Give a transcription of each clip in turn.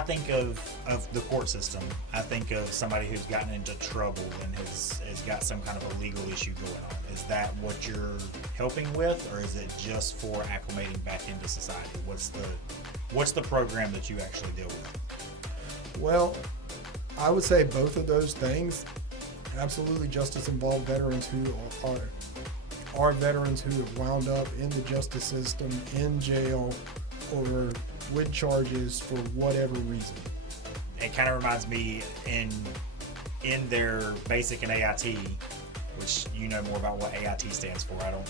I think of the court system, I think of somebody who's gotten into trouble and has got some kind of a legal issue going on. Is that what you're helping with, or is it just for acclimating back into society? What's the program that you actually deal with? Well, I would say both of those things. Absolutely, justice-involved veterans who are veterans who have wound up in the justice system, in jail, or with charges for whatever reason. It kind of reminds me in their basic and AIT, which you know more about what AIT stands for. I don't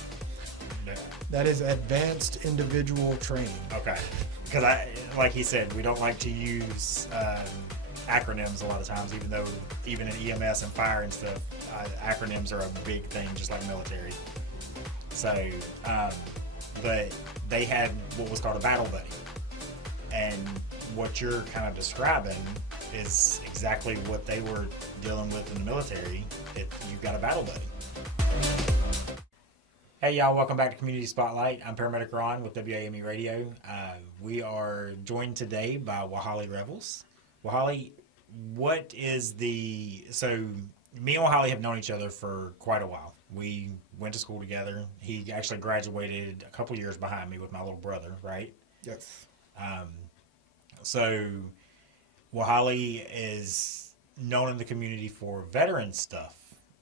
know. That is advanced individual training. Okay. Because like he said, we don't like to use acronyms a lot of times, even though even in EMS and fire and stuff, acronyms are a big thing, just like military. So, but they had what was called a battle buddy. And what you're kind of describing is exactly what they were dealing with in the military. You've got a battle buddy. Hey y'all, welcome back to Community Spotlight. I'm Paramedic Ron with WAME Radio. We are joined today by Waholi Revels. Waholi, so me and Waholi have known each other for quite a while. We went to school together. He actually graduated a couple years behind me with my little brother, right? Yes. So Waholi is known in the community for veteran stuff,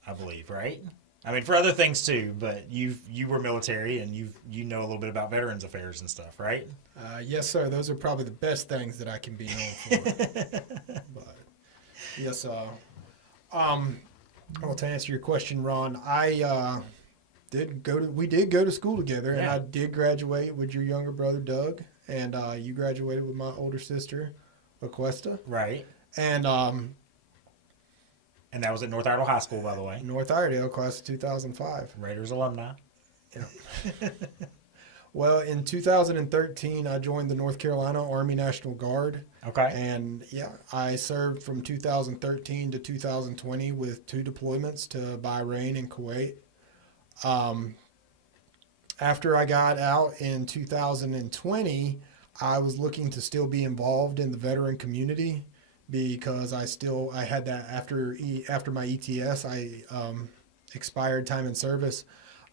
I believe, right? I mean, for other things too, but you were military and you know a little bit about veterans affairs and stuff, right? Yes, sir. Those are probably the best things that I can be known for. But yes, well, to answer your question, Ron, we did go to school together, and I did graduate with your younger brother, Doug, and you graduated with my older sister, Aquesta. Right. And that was at North Iredell High School, by the way. North Iredell, class of 2005. Raiders alumni. Yeah. Well, in 2013, I joined the North Carolina Army National Guard. Okay. And, I served from 2013 to 2020 with 2 deployments to Bahrain and Kuwait. After I got out in 2020, I was looking to still be involved in the veteran community because I had that after my ETS, expired time in service.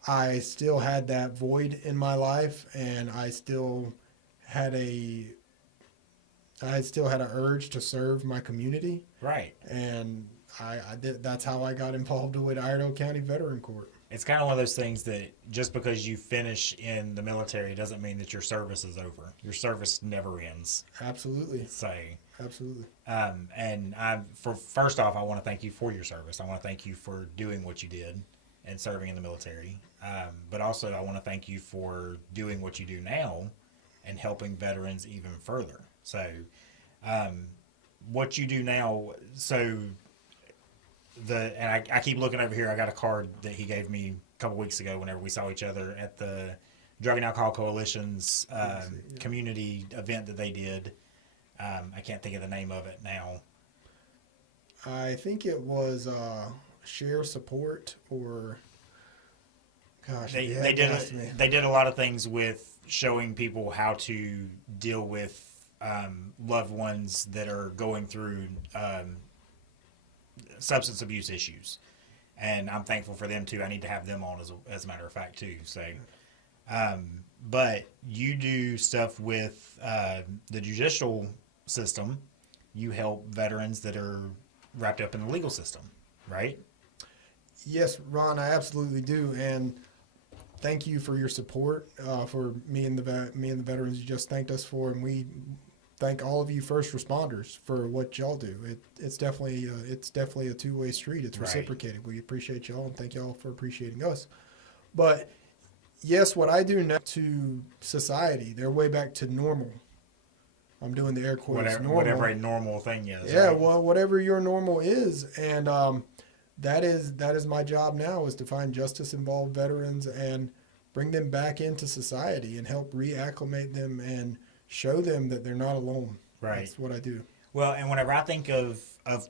I still had that void in my life, and I still had an urge to serve my community. Right. And I did. That's how I got involved with Iredell County Veteran Court. It's kind of one of those things that just because you finish in the military doesn't mean that your service is over. Your service never ends. Absolutely. So. Absolutely. First off, I want to thank you for your service. I want to thank you for doing what you did and serving in the military. But also, I want to thank you for doing what you do now and helping veterans even further. So, what you do now, I keep looking over here. I got a card that he gave me a couple weeks ago whenever we saw each other at the Drug and Alcohol Coalition's community event that they did. I can't think of the name of it now. I think it was Share Support or... Gosh, they did a lot of things with showing people how to deal with loved ones that are going through substance abuse issues, and I'm thankful for them too. I need to have them on as a matter of fact too. So, but you do stuff with the judicial system. You help veterans that are wrapped up in the legal system, right? Yes, Ron, I absolutely do, and thank you for your support for me and the veterans you just thanked us for, and we thank all of you first responders for what y'all do. It's definitely a two-way street. It's reciprocated. Right. We appreciate y'all and thank y'all for appreciating us. But yes, what I do now to society, they're way back to normal. I'm doing the air quotes. Whatever a normal thing is. Yeah, right? Well, whatever your normal is, and that is my job now, is to find justice-involved veterans and bring them back into society and help reacclimate them and show them that they're not alone. Right. That's what I do. Well, and whenever I think of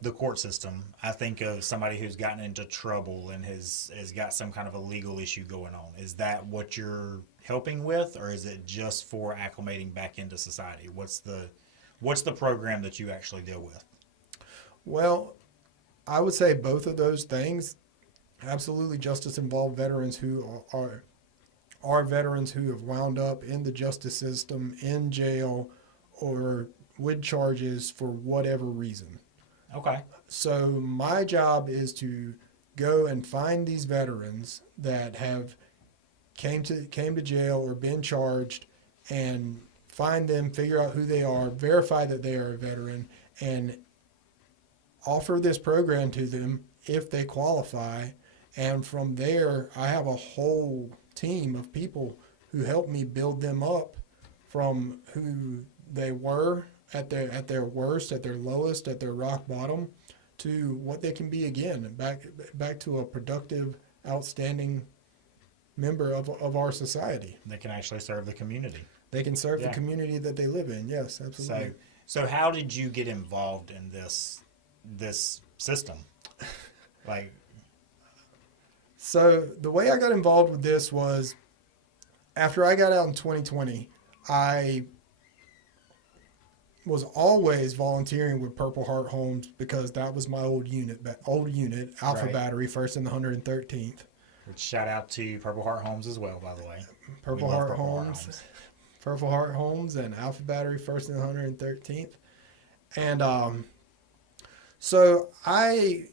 the court system, I think of somebody who's gotten into trouble and has got some kind of a legal issue going on. Is that what you're helping with, or is it just for acclimating back into society? What's What's the program that you actually deal with? Well, I would say both of those things. Absolutely, justice involved veterans who are veterans who have wound up in the justice system, in jail, or with charges for whatever reason. Okay. So my job is to go and find these veterans that have came to jail or been charged, and find them, figure out who they are, verify that they are a veteran, and offer this program to them if they qualify. And from there, I have a whole team of people who help me build them up from who they were at their worst, at their lowest, at their rock bottom, to what they can be again, and back to a productive, outstanding member of our society. They can actually serve the community. They can serve the community that they live in. Yes, absolutely. So how did you get involved in this system? Like, so the way I got involved with this was after I got out in 2020, I was always volunteering with Purple Heart Homes because that was my old unit, Alpha Right. Battery, first in the 113th. which shout out to Purple Heart Homes as well, by the way. Purple We love Heart Homes. Purple Heart Homes and Alpha Battery, first in the 113th. And so I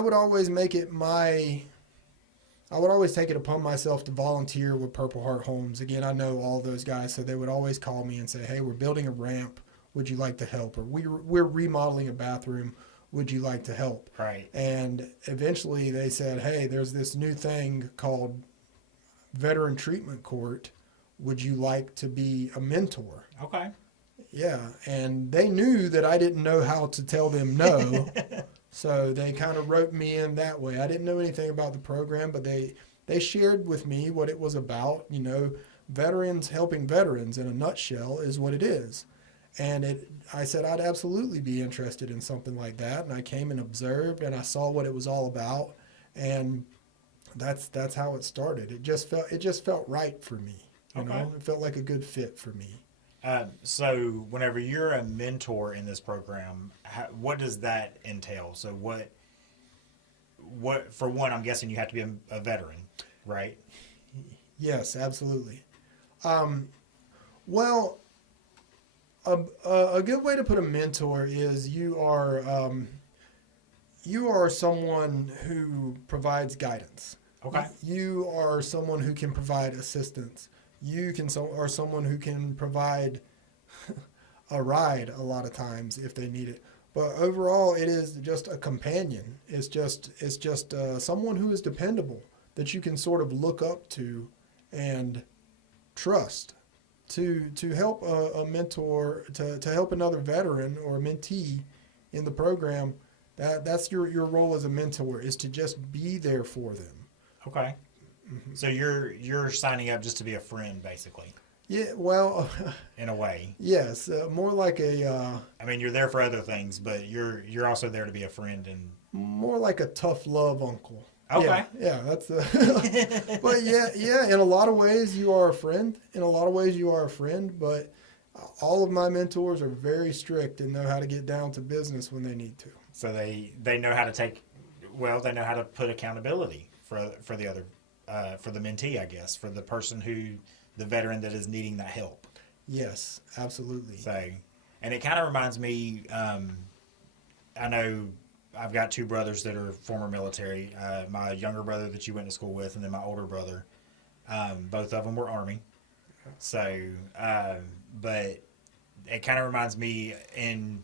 would always make it I would always take it upon myself to volunteer with Purple Heart Homes. Again, I know all those guys, so they would always call me and say, hey, we're building a ramp. Would you like to help? Or we're remodeling a bathroom. Would you like to help? Right. And eventually they said, hey, there's this new thing called Veteran Treatment Court. Would you like to be a mentor? Okay. Yeah. And they knew that I didn't know how to tell them no. So they kind of wrote me in that way. I didn't know anything about the program, but they shared with me what it was about. You know, veterans helping veterans in a nutshell is what it is. And I said I'd absolutely be interested in something like that. And I came and observed, and I saw what it was all about. And that's how it started. It just felt right for me. You know, it felt like a good fit for me. So whenever you're a mentor in this program, what does that entail? So what for one, I'm guessing you have to be a veteran, right? Yes, absolutely. Well, a good way to put a mentor is you are someone who provides guidance. Okay. You are someone who can provide assistance. You are someone who can provide a ride a lot of times if they need it. But overall, it is just a companion. It's just someone who is dependable that you can sort of look up to and trust to help a mentor, to help another veteran or a mentee in the program. That's your role as a mentor, is to just be there for them. Okay. Mm-hmm. So you're signing up just to be a friend, basically. Yeah, well, in a way. Yes, more like I mean, you're there for other things, but you're also there to be a friend and more like a tough love uncle. Okay. Yeah, that's but yeah, in a lot of ways you are a friend. But all of my mentors are very strict and know how to get down to business when they need to. So they know how to they know how to put accountability for the other for the mentee, I guess, for the person the veteran that is needing that help. Yes, absolutely. So, and it kind of reminds me, I know I've got two brothers that are former military, my younger brother that you went to school with, and then my older brother. Both of them were Army. So, but it kind of reminds me in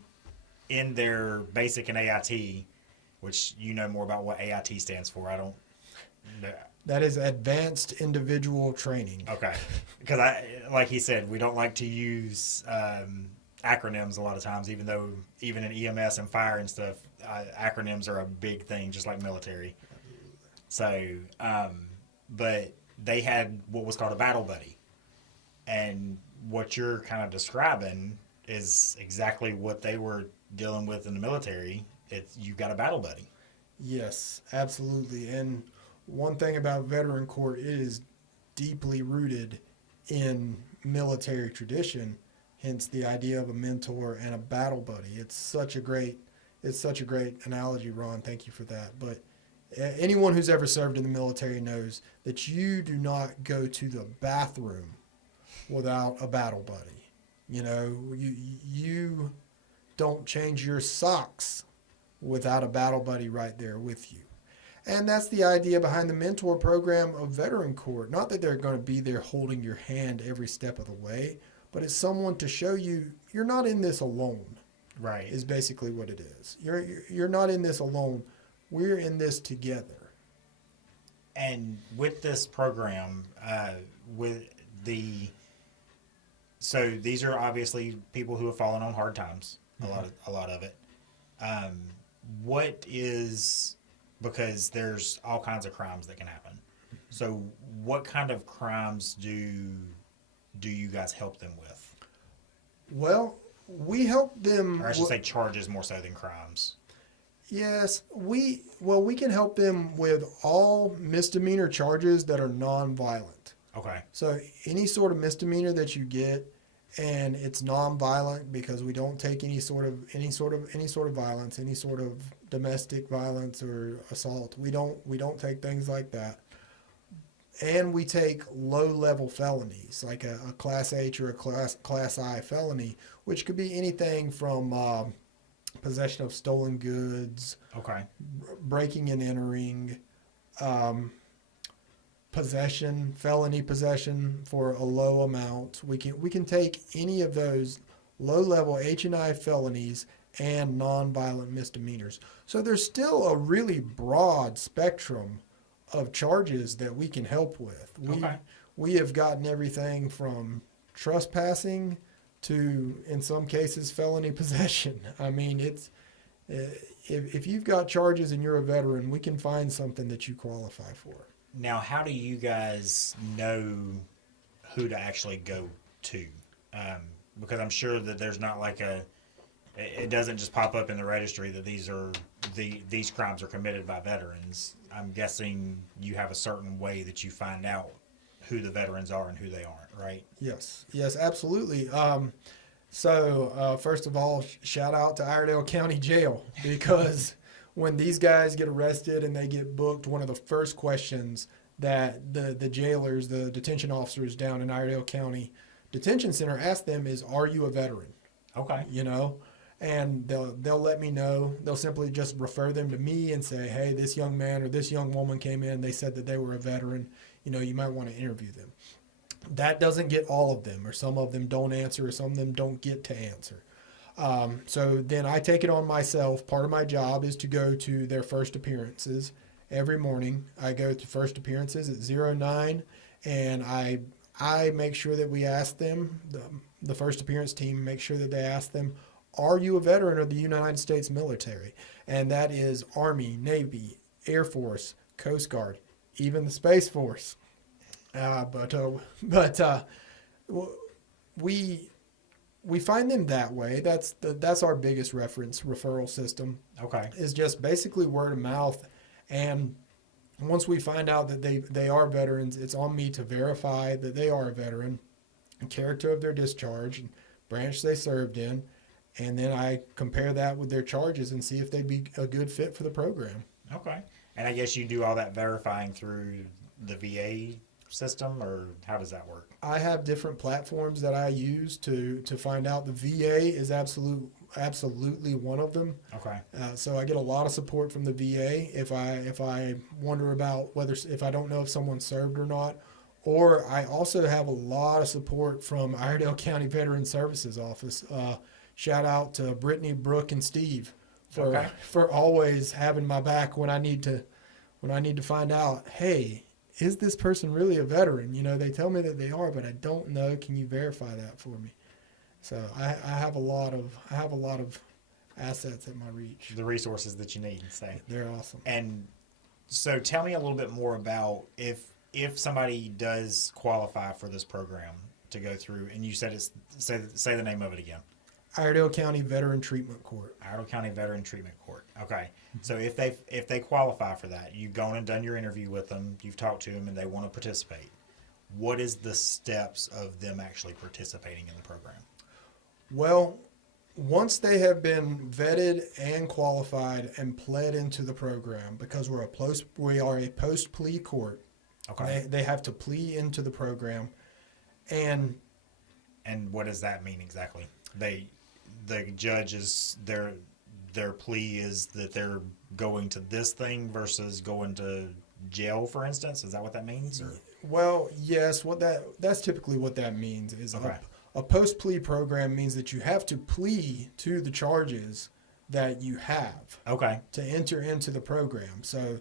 their basic and AIT, which you know more about what AIT stands for. I don't know. That is Advanced Individual Training. Okay. Because like he said, we don't like to use acronyms a lot of times, even though even in EMS and fire and stuff, acronyms are a big thing, just like military. So, but they had what was called a battle buddy. And what you're kind of describing is exactly what they were dealing with in the military. You've got a battle buddy. Yes, absolutely. And one thing about Veteran Court, it is deeply rooted in military tradition. hence the idea of a mentor and a battle buddy. It's such a great analogy, Ron. Thank you for that. But anyone who's ever served in the military knows that you do not go to the bathroom without a battle buddy. You don't change your socks without a battle buddy right there with you. And that's the idea behind the mentor program of Veteran Court. Not that they're going to be there holding your hand every step of the way, but it's someone to show you you're not in this alone. Right. Is basically what it is. You're not in this alone. We're in this together. And with this program, so these are obviously people who have fallen on hard times. A lot of it. Because there's all kinds of crimes that can happen. So what kind of crimes do you guys help them with? Well, we help them. Or I should say charges more so than crimes. Yes, we can help them with all misdemeanor charges that are non-violent. Okay. So any sort of misdemeanor that you get, and it's non-violent because we don't take any sort of violence, any sort of domestic violence or assault. We don't take things like that. And we take low-level felonies, like a Class H or a Class I felony, which could be anything from possession of stolen goods, okay, breaking and entering, felony possession for a low amount. We can take any of those low-level H&I felonies and non-violent misdemeanors. So there's still a really broad spectrum of charges that we can help with. We have gotten everything from trespassing to, in some cases, felony possession. I mean, it's if you've got charges and you're a veteran, we can find something that you qualify for. Now, how do you guys know who to actually go to? Because I'm sure that there's not like it doesn't just pop up in the registry that these crimes are committed by veterans. I'm guessing you have a certain way that you find out who the veterans are and who they aren't, right? Yes, absolutely. So first of all, shout out to Iredell County Jail, because when these guys get arrested and they get booked, one of the first questions that the jailers, the detention officers down in Iredell County Detention Center ask them is, "Are you a veteran?" Okay. And they'll let me know. They'll simply just refer them to me and say, "Hey, this young man or this young woman came in. They said that they were a veteran. You might want to interview them." That doesn't get all of them, or some of them don't answer, or some of them don't get to answer. So then I take it on myself. Part of my job is to go to their first appearances every morning. I go to first appearances at 09, and I make sure that we ask them, the first appearance team, make sure that they ask them, "Are you a veteran of the United States military?" And that is Army, Navy, Air Force, Coast Guard, even the Space Force. We find them that way. That's our biggest referral system. Okay, is just basically word of mouth. And once we find out that they are veterans, it's on me to verify that they are a veteran, the character of their discharge, and branch they served in, and then I compare that with their charges and see if they'd be a good fit for the program. Okay, and I guess you do all that verifying through the VA system, or how does that work? I have different platforms that I use to find out. The VA is absolutely one of them. Okay. So I get a lot of support from the VA if I wonder about if I don't know if someone served or not. Or I also have a lot of support from Iredell County Veteran Services Office. Shout out to Brittany, Brooke, and Steve for always having my back when I need to find out, hey, is this person really a veteran? They tell me that they are, but I don't know. Can you verify that for me? So I have a lot of assets at my reach. The resources that you need. Say they're awesome. And so tell me a little bit more about if somebody does qualify for this program to go through, and you said say the name of it again. Iredell County Veteran Treatment Court. Iredell County Veteran Treatment Court. Okay. So if they qualify for that, you've gone and done your interview with them, you've talked to them, and they want to participate. What is the steps of them actually participating in the program? Well, once they have been vetted and qualified and pled into the program, because we are a post plea court. Okay. They have to plea into the program, and what does that mean exactly? The judges, their plea is that they're going to this thing versus going to jail, for instance. Is that what that means? Or? well, yes, that's typically what that means is Okay. a post plea program means that you have to plea to the charges that you have Okay. to enter into the program. So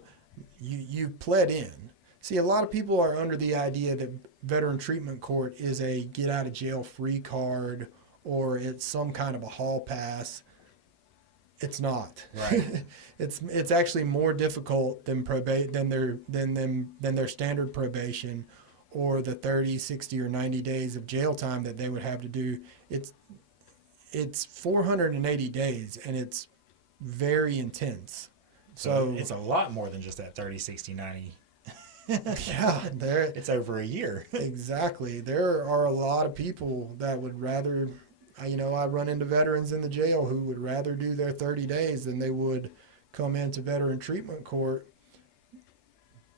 you pled in. See, a lot of people are under the idea that veteran treatment court is a get out of jail free card or it's some kind of a hall pass. It's not. Right. It's actually more difficult than their standard probation or the 30, 60 or 90 days of jail time that they would have to do. It's 480 days and it's very intense. So it's a lot more than just that 30, 60, 90. Yeah, It's over a year. Exactly. There are a lot of people that would rather, I run into veterans in the jail who would rather do their 30 days than they would come into veteran treatment court.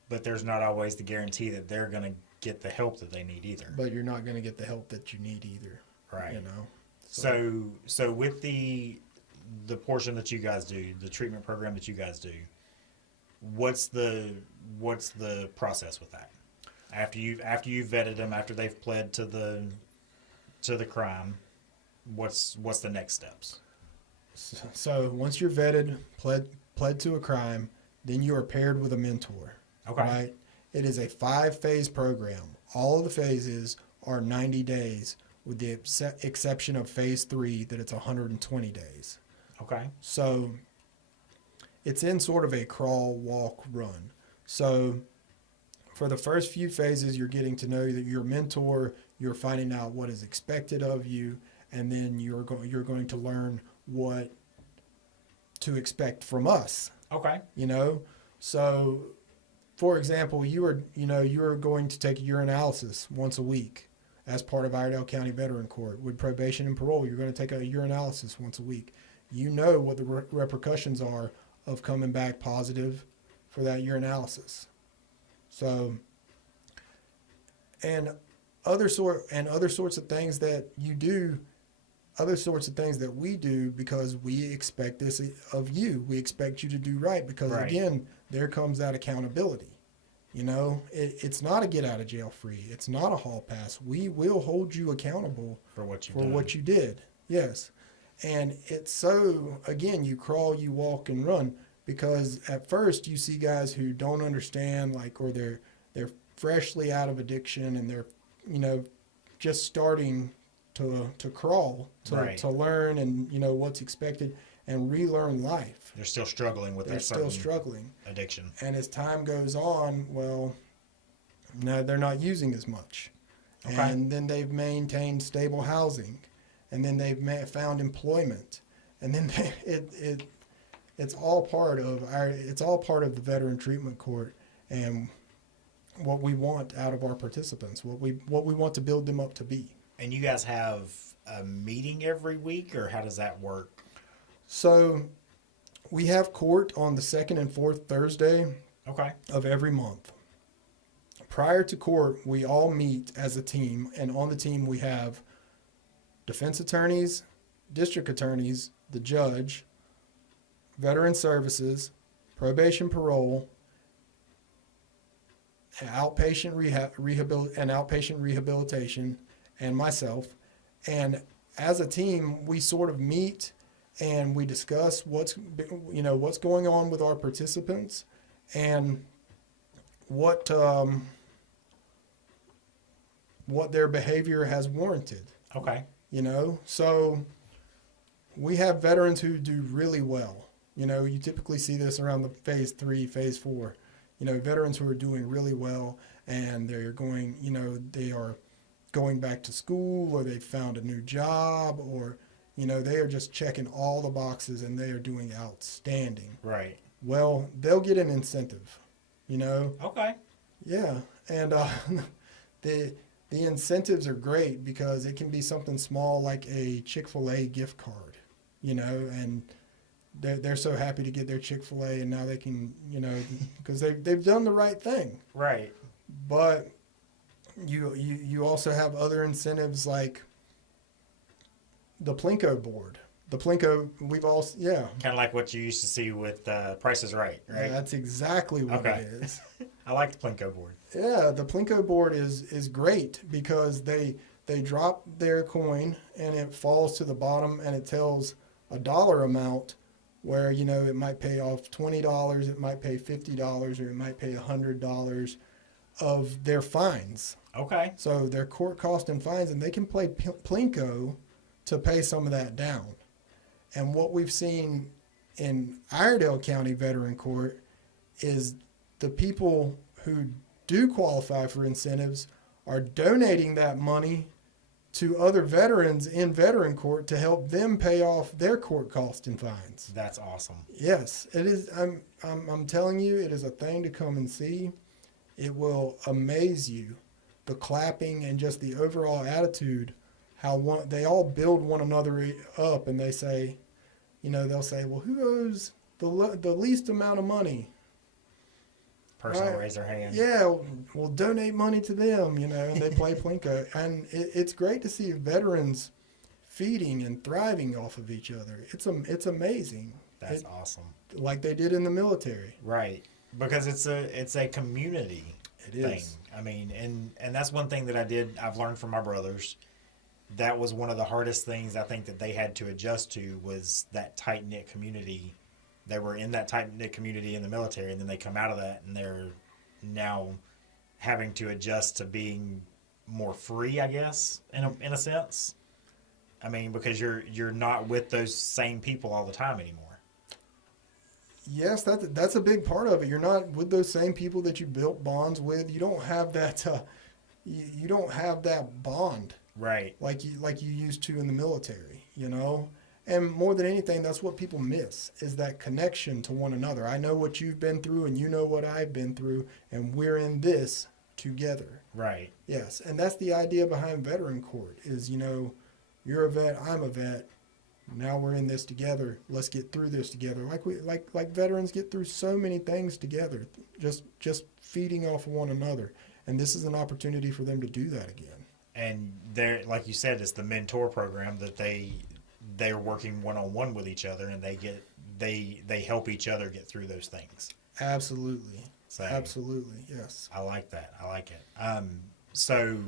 But there's not always the guarantee that they're going to get the help that they need either. But you're not going to get the help that you need either. Right. So with the portion that you guys do, the treatment program that you guys do, what's the process with that? After you've vetted them, after they've pled to the crime, what's the next steps? So once you're vetted, pled to a crime, then you are paired with a mentor. Okay. Right? It is a 5-phase program. All of the phases are 90 days with the exception of phase 3 that it's 120 days. Okay. So it's in sort of a crawl, walk, run. So for the first few phases, you're getting to know your mentor, you're finding out what is expected of you, and then you're going to learn what to expect from us. Okay. So for example, you are going to take a urinalysis once a week as part of Iredell County Veteran Court. With probation and parole, you're going to take a urinalysis once a week. You know what the repercussions are of coming back positive for that urinalysis. So, and other sorts of things that you do, other sorts of things that we do because we expect this of you. We expect you to do right because again, there comes that accountability. It's not a get out of jail free. It's not a hall pass. We will hold you accountable for what you did. Yes. And it's so, again, you crawl, you walk and run because at first you see guys who don't understand, or they're freshly out of addiction and they're, just starting to crawl, to learn and, what's expected and relearn life. They're still struggling with addiction. And as time goes on, no, they're not using as much. Okay. And then they've maintained stable housing. And then they've found employment. And then it's all part of the veteran treatment court and what we want out of our participants, what we want to build them up to be. And you guys have a meeting every week, or how does that work? So we have court on the 2nd and 4th Thursday of every month. Prior to court, we all meet as a team, and on the team we have defense attorneys, district attorneys, the judge, veteran services, probation parole, outpatient rehabilitation, and myself. And as a team, we sort of meet and we discuss what's going on with our participants and what their behavior has warranted. Okay. So we have veterans who do really well. You typically see this around the phase 3, phase 4. Veterans who are doing really well and they are going back to school, or they've found a new job, or they are just checking all the boxes and they are doing outstanding. Right. Well, they'll get an incentive, Okay. Yeah. And the the incentives are great because it can be something small like a Chick-fil-A gift card, and they're so happy to get their Chick-fil-A, and now they can, because they've done the right thing. Right. But you also have other incentives like the Plinko board. The Plinko, Kind of like what you used to see with Price is Right, right? Yeah, that's exactly what Okay. it is. I like the Plinko board. Yeah, the Plinko board is great because they drop their coin and it falls to the bottom and it tells a dollar amount where, it might pay off $20, it might pay $50, or it might pay $100 of their fines. Okay. So their court cost and fines, and they can play Plinko to pay some of that down. And what we've seen in Iredell County Veteran Court is the people who do qualify for incentives are donating that money to other veterans in veteran court to help them pay off their court costs and fines. That's awesome. Yes, it is. I'm telling you, it is a thing to come and see. It will amaze you, the clapping and just the overall attitude, how they all build one another up, and they say, they'll say, well, who owes the least amount of money? Person Right. raise their hand. Yeah, we'll donate money to them, and they play Plinko. And it's great to see veterans feeding and thriving off of each other. It's amazing. That's awesome. Like they did in the military. Right. Because it's a community thing. is. I mean, and that's one thing that I've learned from my brothers. That was one of the hardest things I think that they had to adjust to was that tight-knit community. They were in that tight-knit community in the military, and then they come out of that, and they're now having to adjust to being more free, I guess, in a sense. I mean, because you're not with those same people all the time anymore. Yes, that's a big part of it. You're not with those same people that you built bonds with. You don't have that. You don't have that bond. Right. Like you used to in the military, And more than anything, that's what people miss, is that connection to one another. I know what you've been through and you know what I've been through, and we're in this together. Right. Yes, and that's the idea behind veteran court is, you're a vet, I'm a vet. Now we're in this together. Let's get through this together. Like veterans get through so many things together, just feeding off of one another. And this is an opportunity for them to do that again. And they're, like you said, it's the mentor program that they're working one-on-one with each other, and they help each other get through those things. Absolutely. So Absolutely, yes. I like that. I like it. So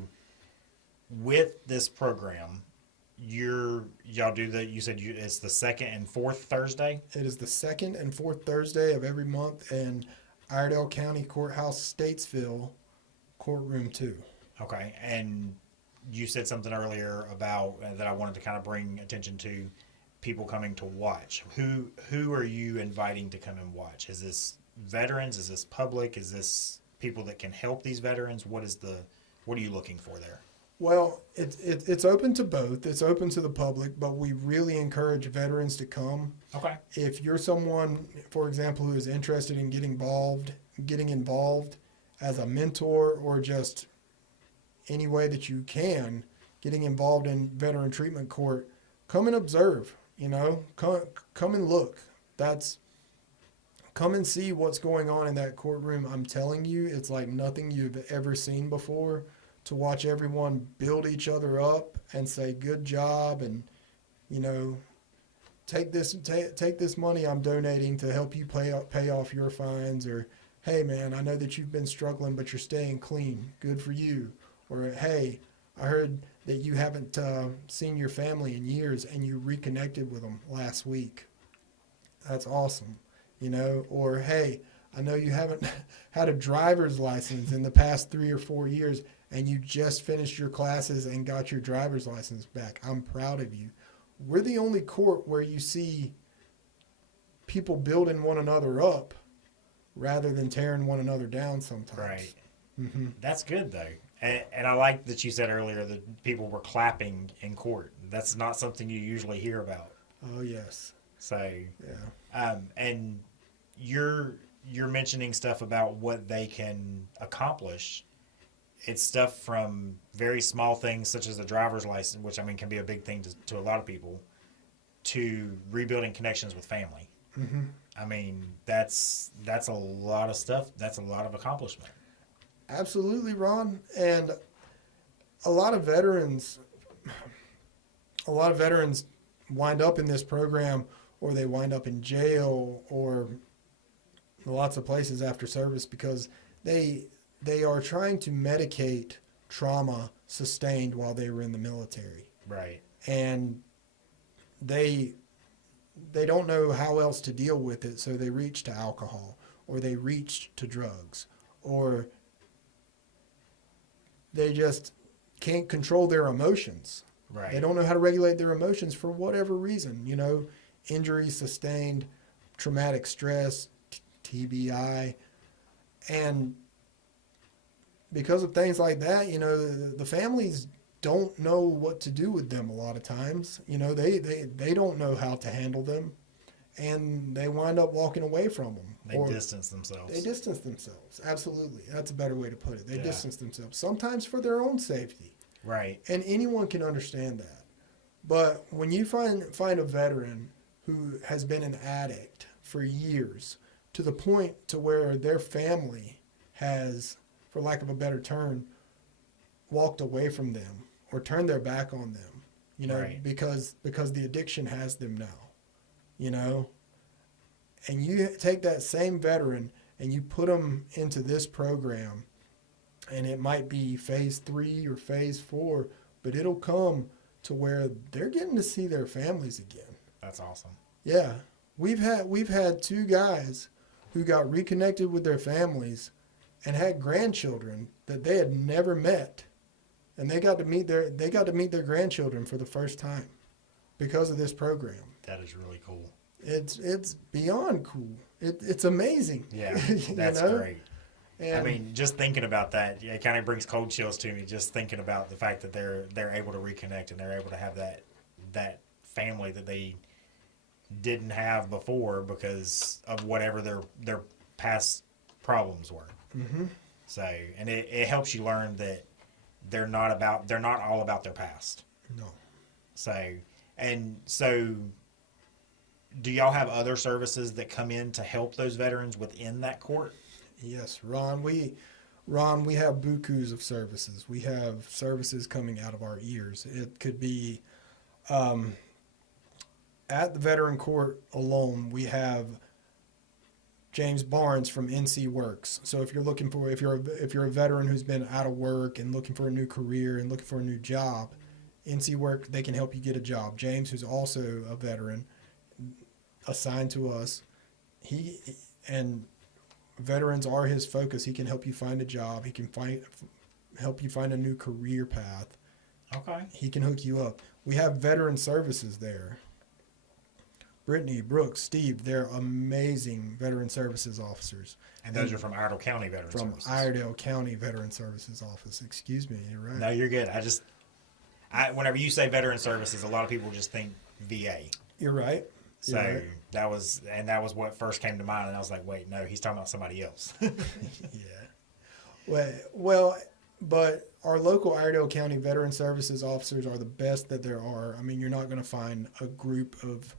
with this program, y'all do you said it's the second and fourth Thursday? It is the second and fourth Thursday of every month in Iredell County Courthouse, Statesville, Courtroom 2. Okay. And you said something earlier about that I wanted to kind of bring attention to, people coming to watch. Who are you inviting to come and watch? Is this veterans? Is this public? Is this people that can help these veterans? What are you looking for there? Well, it's open to both. It's open to the public, but we really encourage veterans to come. Okay. If you're someone, for example, who is interested in getting involved as a mentor or just any way that you can, getting involved in veteran treatment court, come and observe, come and look. Come and see what's going on in that courtroom. I'm telling you, it's like nothing you've ever seen before. To watch everyone build each other up and say, good job, and, take this money I'm donating to help you pay off your fines, or, hey man, I know that you've been struggling, but you're staying clean. Good for you. Or, hey, I heard that you haven't seen your family in years and you reconnected with them last week. That's awesome. Or, hey, I know you haven't had a driver's license in the past 3 or 4 years and you just finished your classes and got your driver's license back. I'm proud of you. We're the only court where you see people building one another up rather than tearing one another down sometimes. Right. Mm-hmm. That's good, though. And I like that you said earlier that people were clapping in court. That's not something you usually hear about. Oh, yes. So, yeah. And you're mentioning stuff about what they can accomplish. it's stuff from very small things such as a driver's license, which I mean can be a big thing to a lot of people, to rebuilding connections with family. Mm-hmm. I mean, that's a lot of stuff. That's a lot of accomplishment. Absolutely, Ron. And a lot of veterans wind up in this program, or they wind up in jail, or lots of places after service, because they are trying to medicate trauma sustained while they were in the military. Right. And they don't know how else to deal with it, so they reach to alcohol, or they reach to drugs, or they just can't control their emotions. Right. They don't know how to regulate their emotions for whatever reason, injuries sustained, traumatic stress, TBI, and because of things like that, the families don't know what to do with them a lot of times. They don't know how to handle them, and they wind up walking away from them. They distance themselves. They distance themselves. Absolutely. That's a better way to put it. They distance themselves, sometimes for their own safety. Right. And anyone can understand that. But when you find a veteran who has been an addict for years, to the point to where their family has, for lack of a better term, walked away from them or turned their back on them, right. because the addiction has them now, and you take that same veteran and you put them into this program, and it might be phase 3 or phase 4, but it'll come to where they're getting to see their families again. That's awesome. Yeah. We've had 2 guys who got reconnected with their families and had grandchildren that they had never met, and they got to meet their grandchildren for the first time because of this program. That is really cool. It's beyond cool. It's amazing. Yeah, that's great. And I mean, just thinking about that, it kind of brings cold chills to me. Just thinking about the fact that they're able to reconnect and they're able to have that family that they didn't have before because of whatever their past problems were. Mm-hmm. So, and it helps you learn that they're not all about their past. No. So, do y'all have other services that come in to help those veterans within that court? Yes, Ron. We have bukus of services. We have services coming out of our ears. It could be at the veteran court alone. We have James Barnes from NC Works. So if you're a veteran who's been out of work and looking for a new career and looking for a new job, NC Work, they can help you get a job. James, who's also a veteran, assigned to us, veterans are his focus. He can help you find a job. He can help you find a new career path. Okay. He can hook you up. We have veteran services there. Brittany, Brooks, Steve, they're amazing veteran services officers. And those are from Iredell County Veteran Services. From Iredell County Veteran Services Office. Excuse me, you're right. No, you're good. Whenever you say veteran services, a lot of people just think VA. You're right. So that was what first came to mind, and I was like, wait, no, he's talking about somebody else. Yeah. Well, but our local Iredell County Veteran Services officers are the best that there are. I mean, you're not going to find a group of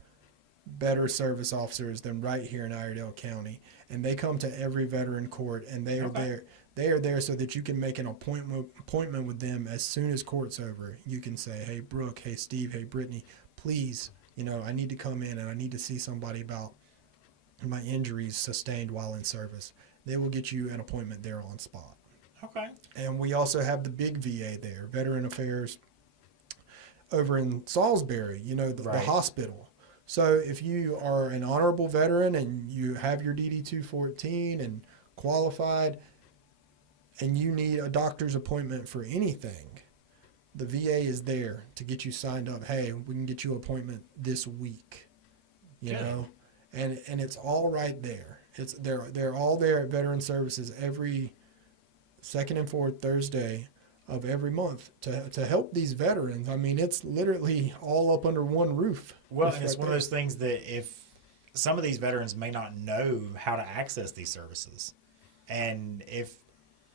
better service officers than right here in Iredell County, and they come to every veteran court, and they are there. They are there so that you can make an appointment with them as soon as court's over. You can say, hey, Brooke, hey, Steve, hey, Brittany, please, I need to come in and I need to see somebody about my injuries sustained while in service. They will get you an appointment there on spot. Okay. And we also have the big VA there, Veteran Affairs, over in Salisbury, the hospital. So if you are an honorable veteran and you have your DD-214 and qualified and you need a doctor's appointment for anything, the VA is there to get you signed up. Hey, we can get you an appointment this week, you know, and it's all right there. They're all there at Veteran Services every second and fourth Thursday of every month to help these veterans. I mean, it's literally all up under one roof. Well, and it's one of those things that if some of these veterans may not know how to access these services, and if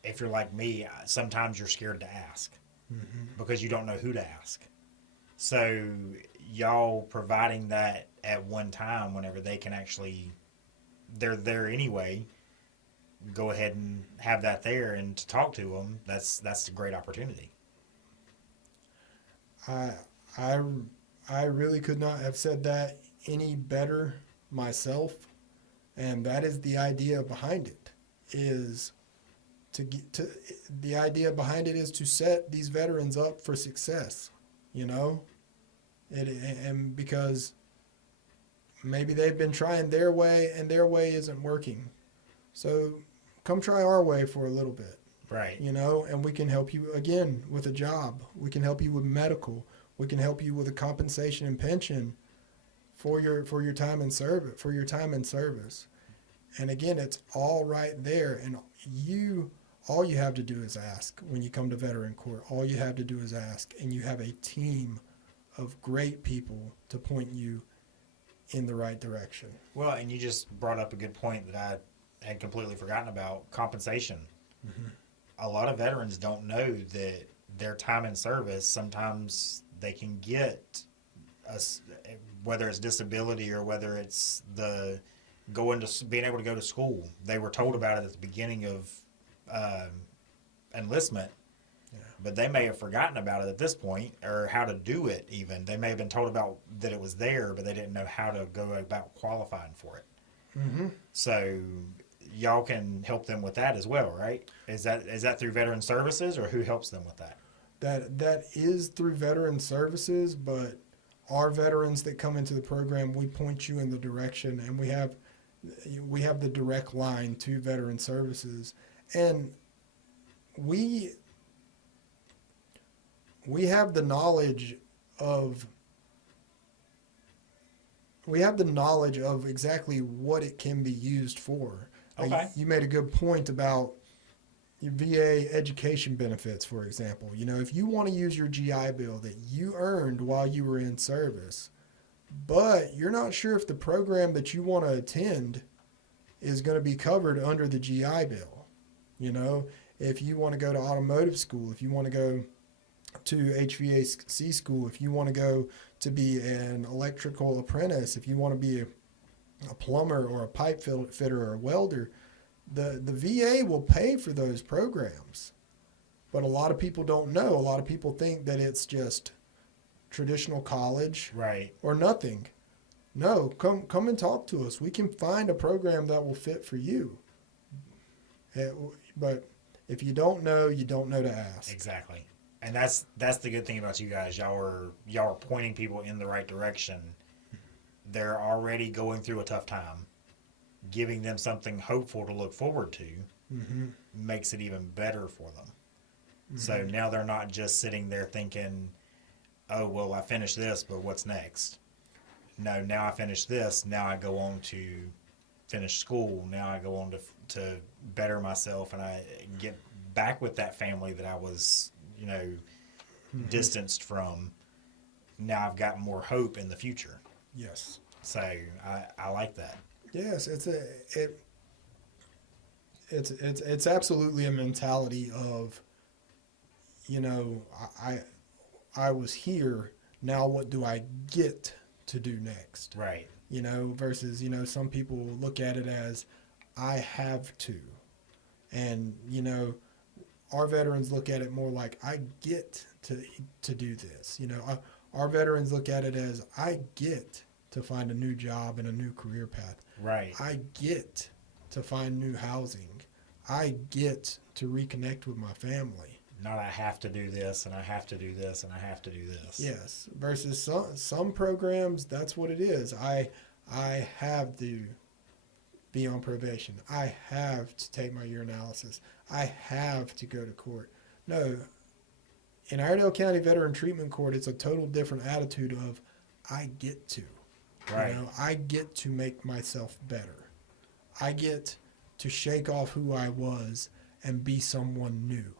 if you're like me, sometimes you're scared to ask because you don't know who to ask. So y'all providing that at one time whenever they can actually, they're there anyway, go ahead and have that there and to talk to them, that's a great opportunity. I really could not have said that any better myself, and that is the idea behind it. The idea behind it is to set these veterans up for success, you know, and because maybe they've been trying their way and their way isn't working, so come try our way for a little bit. Right. You know, and we can help you again with a job. We can help you with medical. We can help you with a compensation and pension for your time in service. And again, it's all right there. And all you have to do is ask when you come to veteran court. All you have to do is ask, and you have a team of great people to point you in the right direction. Well, and you just brought up a good point that I had completely forgotten about: compensation. Mm-hmm. A lot of veterans don't know that their time in service, sometimes they can get, whether it's disability or whether it's the being able to go to school. They were told about it at the beginning of enlistment, but they may have forgotten about it at this point, or how to do it even. They may have been told about that it was there, but they didn't know how to go about qualifying for it. Mm-hmm. So y'all can help them with that as well, right? Is that through Veteran Services, or who helps them with that? That is through Veteran Services, but our veterans that come into the program, we point you in the direction, and we have the direct line to Veteran Services, and we have the knowledge of exactly what it can be used for. Okay. You made a good point about your VA education benefits, for example. You know, if you want to use your GI Bill that you earned while you were in service, but you're not sure if the program that you want to attend is going to be covered under the GI Bill. You know, if you want to go to automotive school, if you want to go to HVAC school, if you want to go to be an electrical apprentice, if you want to be a plumber or a pipe fitter or a welder, the VA will pay for those programs. But a lot of people don't know. A lot of people think that it's just traditional college, right, or nothing. No, come and talk to us. We can find a program that will fit for you. But if you don't know to ask. Exactly. And that's the good thing about you guys. Y'all are pointing people in the right direction. They're already going through a tough time. Giving them something hopeful to look forward to makes it even better for them. Mm-hmm. So now they're not just sitting there thinking, oh, well, I finished this, but what's next? No, now I finished this. Now I go on to finish school. Now I go on to better myself, and I get back with that family that I was, distanced from. Now I've got more hope in the future. Yes. So I like that. Yes, it's absolutely a mentality of, I was here, now what do I get to do next? Right. Versus, some people look at it as I have to. And, our veterans look at it more like I get to do this. Our veterans look at it as I get to find a new job and a new career path. Right. I get to find new housing. I get to reconnect with my family. Not I have to do this, and I have to do this, and I have to do this. Yes. Versus some programs, that's what it is. I have to be on probation. I have to take my urinalysis. I have to go to court. No. In Iredell County Veteran Treatment Court, it's a total different attitude of I get to. Right. I get to make myself better. I get to shake off who I was and be someone new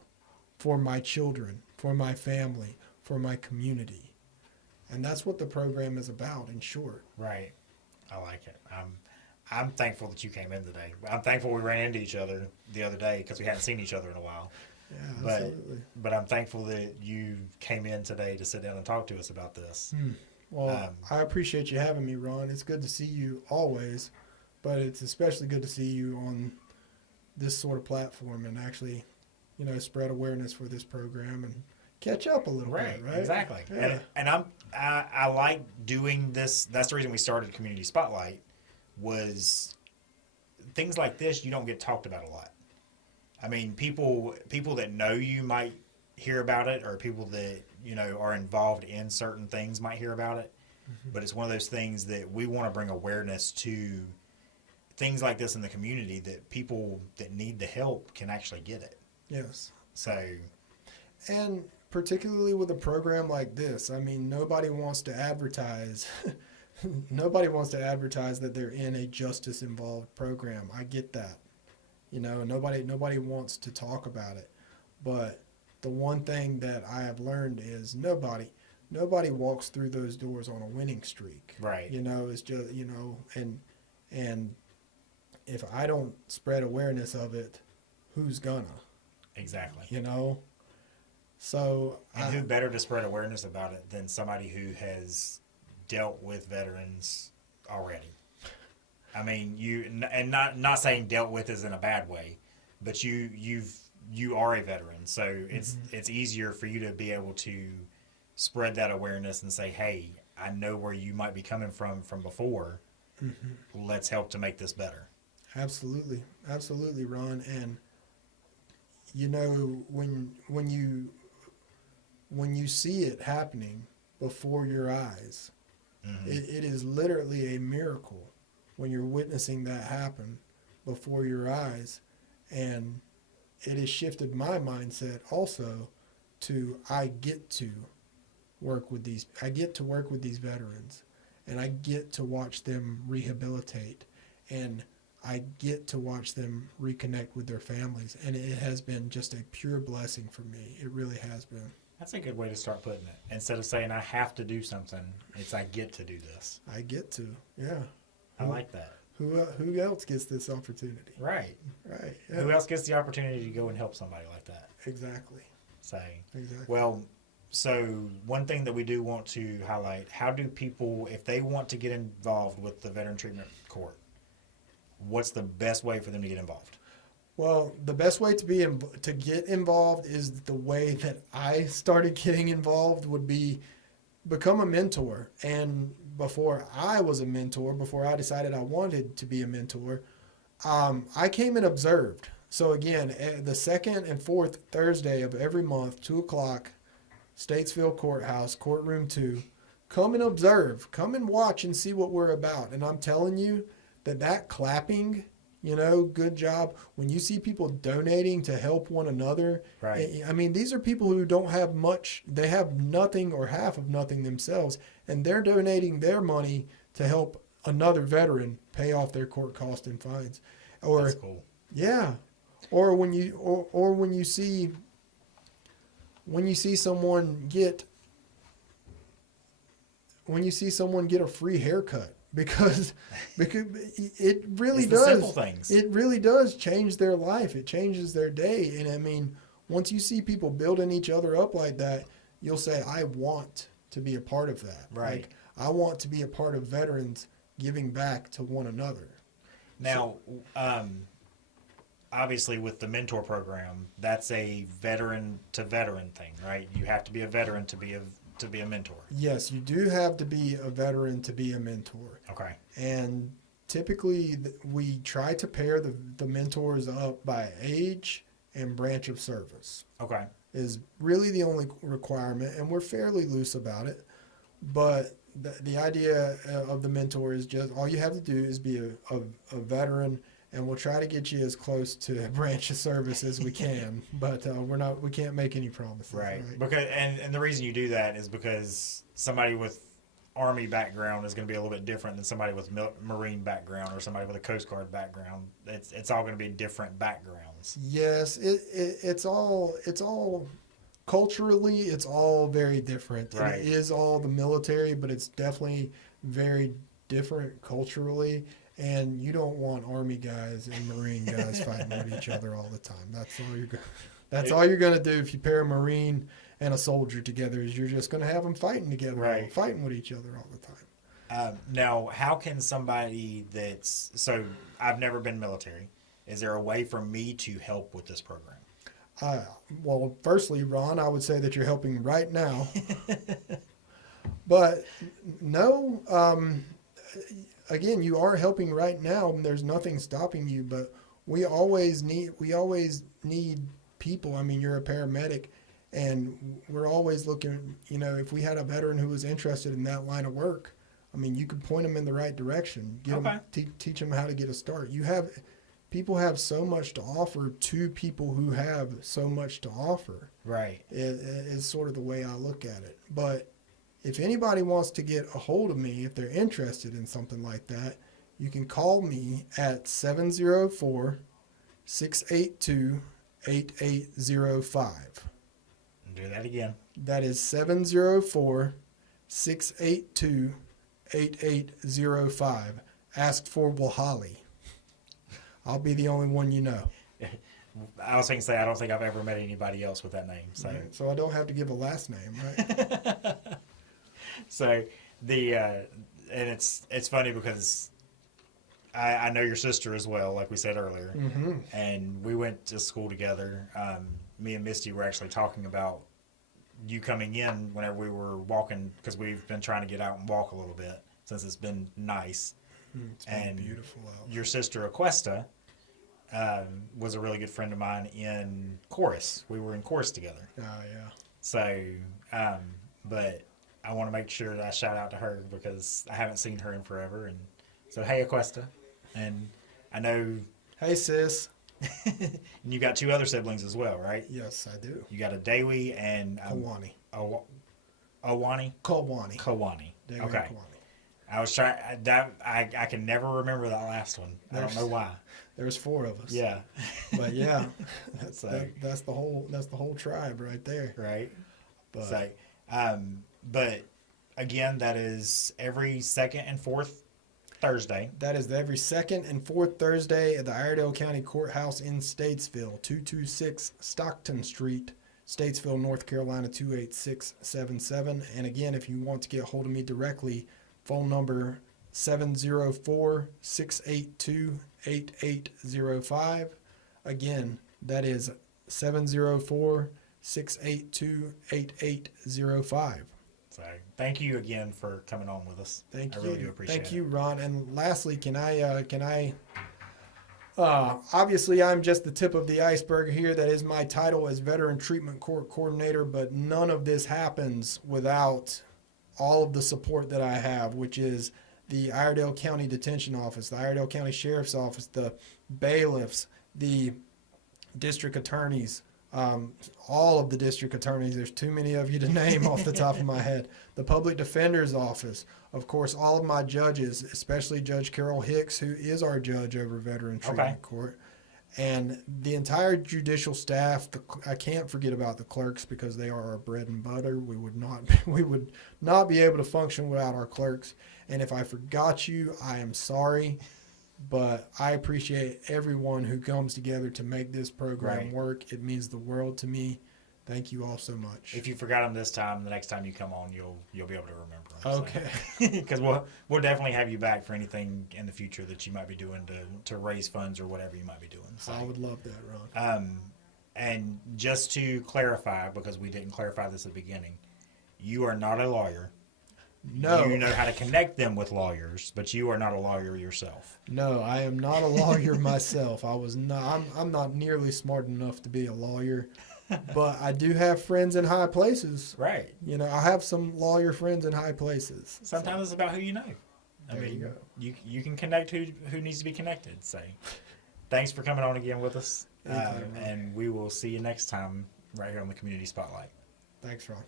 for my children, for my family, for my community. And that's what the program is about, in short. Right. I like it. I'm thankful that you came in today. I'm thankful we ran into each other the other day because we hadn't seen each other in a while. Yeah, But absolutely. but I'm thankful that you came in today to sit down and talk to us about this. Well, I appreciate you having me, Ron. It's good to see you always, but it's especially good to see you on this sort of platform and actually, spread awareness for this program and catch up a little bit, right? Exactly. Yeah. And I like doing this. That's the reason we started Community Spotlight. Was things like this you don't get talked about a lot. I mean, people that know you might hear about it, or people that are involved in certain things might hear about it. But it's one of those things that we want to bring awareness to things like this in the community, that people that need the help can actually get it. Yes. So, and particularly with a program like this, I mean, nobody wants to advertise. Nobody wants to advertise that they're in a justice-involved program. I get that. Nobody wants to talk about it. But the one thing that I have learned is nobody walks through those doors on a winning streak. right. It's just, and if I don't spread awareness of it, who's gonna? Exactly. So And who better to spread awareness about it than somebody who has dealt with veterans already? I mean, and not saying dealt with is in a bad way, but you are a veteran, so it's easier for you to be able to spread that awareness and say, hey, I know where you might be coming from before. Let's help to make this better. Absolutely, Ron. And when you see it happening before your eyes, it is literally a miracle when you're witnessing that happen before your eyes. And it has shifted my mindset also to I get to work with these veterans, and I get to watch them rehabilitate, and I get to watch them reconnect with their families. And it has been just a pure blessing for me. It really has been. That's a good way to start putting it. Instead of saying I have to do something, it's I get to do this. I get to, yeah. I like that. Who else gets this opportunity? Right. Right. Yeah. Who else gets the opportunity to go and help somebody like that? Exactly. So, Exactly. well, so one thing that we do want to highlight, how do people, if they want to get involved with the Veteran Treatment Court, what's the best way for them to get involved? Well, the best way to get involved is the way that I started getting involved would be become a mentor. And before I was a mentor, before I decided I wanted to be a mentor, I came and observed. So again, the second and fourth Thursday of every month, 2:00, Statesville Courthouse, courtroom 2, come and observe, come and watch and see what we're about. And I'm telling you that clapping, good job. When you see people donating to help one another, Right. I mean, these are people who don't have much. They have nothing or half of nothing themselves, and they're donating their money to help another veteran pay off their court costs and fines. Or, That's cool. yeah, or when you see someone get a free haircut. Because it really It's the does. simple things. It really does change their life. It changes their day. And I mean, once you see people building each other up like that, you'll say, I want to be a part of that. Right. Like, I want to be a part of veterans giving back to one another. Now, obviously with the mentor program, that's a veteran to veteran thing, right? You have to be a veteran to be a mentor. Yes, you do have to be a veteran to be a mentor. Okay. And typically we try to pair the mentors up by age and branch of service. Okay. Is really the only requirement, and we're fairly loose about it. But the idea of the mentor is just all you have to do is be a veteran, and we'll try to get you as close to a branch of service as we can. But we can't make any promises. Right. Because and the reason you do that is because somebody with Army background is going to be a little bit different than somebody with Marine background or somebody with a Coast Guard background. It's all going to be different backgrounds. Yes, it's all culturally, it's all very different. Right. It is all the military, but it's definitely very different culturally. And you don't want Army guys and Marine guys fighting with each other all the time. That's all you're going to do if you pair a Marine and a soldier together, is you're just going to have them fighting together, right, fighting with each other all the time. Now, how can somebody so I've never been military. Is there a way for me to help with this program? Well, firstly, Ron, I would say that you're helping right now. But no, again, you are helping right now, and there's nothing stopping you. But we always need people. I mean, you're a paramedic, and we're always looking. If we had a veteran who was interested in that line of work, I mean, you could point them in the right direction. Teach them how to get a start. People have so much to offer to people who have so much to offer. Right. Is sort of the way I look at it. But if anybody wants to get a hold of me, if they're interested in something like that, you can call me at 704-682-8805. Do that again. That is 704-682-8805. Ask for Waholi. I'll be the only one you know. I was going to say, I don't think I've ever met anybody else with that name. So, so I don't have to give a last name, right? So and it's funny because I know your sister as well, like we said earlier, mm-hmm. and we went to school together. Me and Misty were actually talking about you coming in whenever we were walking, because we've been trying to get out and walk a little bit since it's been nice. It's been beautiful out. Your sister Aquesta was a really good friend of mine in chorus. We were in chorus together. Oh, yeah. So, but I want to make sure that I shout out to her because I haven't seen her in forever. And so, hey, Aquesta. And I know. Hey, sis. And you got two other siblings as well, right? Yes, I do. You got a Dewi and Kawani. Owani? Kawani. Kawani. Dewi Okay. and Kawani. I was trying. I can never remember that last one. I don't know why. There's 4 of us. Yeah. But yeah, that's the whole tribe right there. Right. But So, but again, that is every second and fourth Thursday. that is every second and fourth Thursday at the Iredell County Courthouse in Statesville, 226 Stockton Street, Statesville, North Carolina 28677. And again, if you want to get a hold of me directly, phone number 704-682-8805. Again, that is 704-682-8805. So thank you again for coming on with us. Thank you. I really do appreciate Thank it. you, Ron. And lastly, can I obviously I'm just the tip of the iceberg here. That is my title as Veteran Treatment Court Coordinator, but none of this happens without all of the support that I have, which is the Iredell County Detention Office, the Iredell County Sheriff's Office, the bailiffs, the district attorneys, all of the district attorneys. There's too many of you to name off the top of my head. The Public Defender's Office, of course, all of my judges, especially Judge Carol Hicks, who is our judge over Veteran Treatment Court, and the entire judicial staff. I can't forget about the clerks because they are our bread and butter. We would not be able to function without our clerks. And if I forgot you, I am sorry. But I appreciate everyone who comes together to make this program work. It means the world to me. Thank you all so much. If you forgot them this time, the next time you come on, you'll be able to remember them. Okay. Because we'll definitely have you back for anything in the future that you might be doing to raise funds or whatever you might be doing. So, I would love that, Ron. And just to clarify, because we didn't clarify this at the beginning, you are not a lawyer. No. You know how to connect them with lawyers, but you are not a lawyer yourself. No, I am not a lawyer myself. I'm not nearly smart enough to be a lawyer, but I do have friends in high places. Right. You know, I have some lawyer friends in high places. Sometimes it's about who you know. I mean, you can connect who needs to be connected. So, thanks for coming on again with us, Thank you, and we will see you next time right here on the Community Spotlight. Thanks, Ron.